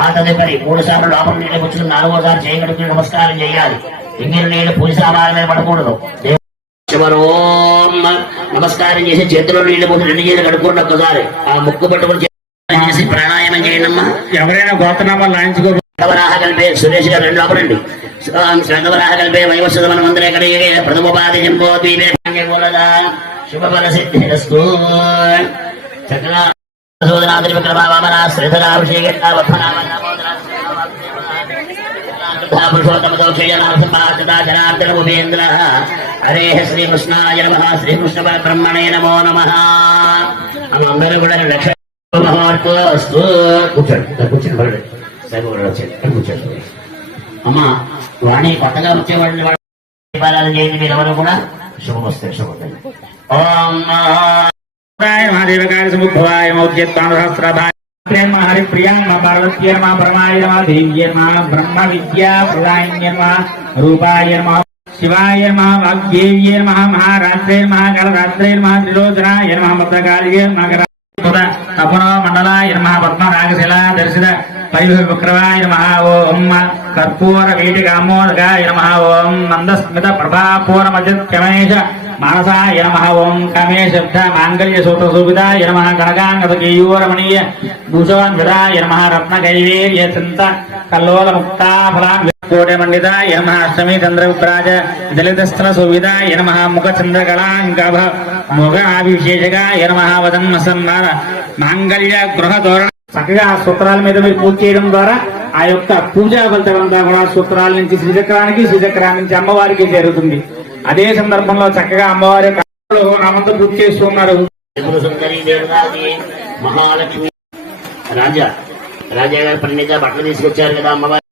ఆ తదుపరి మూడు సార్లు లోపల నీళ్ళు పుచ్చుకుని నాలుగోసారి చేయగడుకుని నమస్కారం చేయాలి. ఇంగిన నీళ్ళు పూజ మీద పడకూడదు. నమస్కారం చేసి చేతిలో నీళ్ళు పోసి రెండు చేతులు కడుక్కోండి ఒక్కసారి ఆ ముక్కు పెట్టుకుని చేసి ప్రాణాయామం చేయండమ్మా. ఎవరైనా గోతనామాలు లాయించుకో శ్రవరాహ కల్పే సురేష్ గారు రెండు లోపలండి. శ్రవరాహ కల్పే వైవస్వతమన మందిరే కడిగే ప్రథమోపాధి జంబో ద్వీపే మూలదా శుభఫల సిద్ధిరస్తు చక్కగా శోధనాథరి హరే శ్రీకృష్ణాయ నమ శ్రీకృష్ణ బ్రహ్మణే నమో నమ అందరూ కూడా లక్ష కూర్చోండి కూర్చోండి కూర్చోండి వాణి కొత్తగా వచ్చేవాడిని వాడి చేయండి మీరు ఎవరు కూడా శుభం వస్తాయి శుభం ఓం మహాదేవకాయ సముద్భవాయ మౌద్యత్వాసహస్రధాయ ప్రేమ హరి ప్రియంగ పార్వత్యర్మ పరమాయ నమ దేవ్యర్మ బ్రహ్మ విద్యా ప్రదాయన్యర్మ రూపాయ నమ శివాయ నమ వాగ్దేవ్యే నమ మహారాత్రే నమ కలరాత్రే నమ త్రిలోచనాయ నమ భద్రకాళియే నమ తపనో మండలాయ నమ పద్మరాగశిల దర్శన పరివిక్రమాయ నమ ఓం కర్పూర వీటికామోదకాయ నమ ఓం మందస్మిత ప్రభాపూర మధ్యమేష మానసాయ నమ ఓం కమే శబ్ద మాంగళ్య సూత్ర సువిధాయ నమ కనకాంగత కేయూరమణీయ భూషవాన్విదాయ నమ రత్న కైవేర్య చింత కల్లోల ముక్తా ఫలాన్ కోట నమ అష్టమి చంద్ర విభ్రాజ దళిత స్థల సువిధాయ నమ ముఖ చంద్ర కళాంగభ ముఖ ఆవిశేషగాయ నమ వదన్ సన్మాన మాంగళ్య గృహ ధోరణ చక్కగా సూత్రాల మీద మీరు పూజ చేయడం ద్వారా ఆ యొక్క పూజా ఫలితం అంతా కూడా సూత్రాల నుంచి శ్రీచక్రానికి శ్రీచక్రాల నుంచి అమ్మవారికి జరుగుతుంది అదే సందర్భంలో చక్కగా అమ్మవారి యొక్క నామంతో పూజ చేస్తున్నారు మహాలక్ష్మి. రాజా రాజా గారు పండిత బట్టలు తీసుకొచ్చారు కదా అమ్మవారి.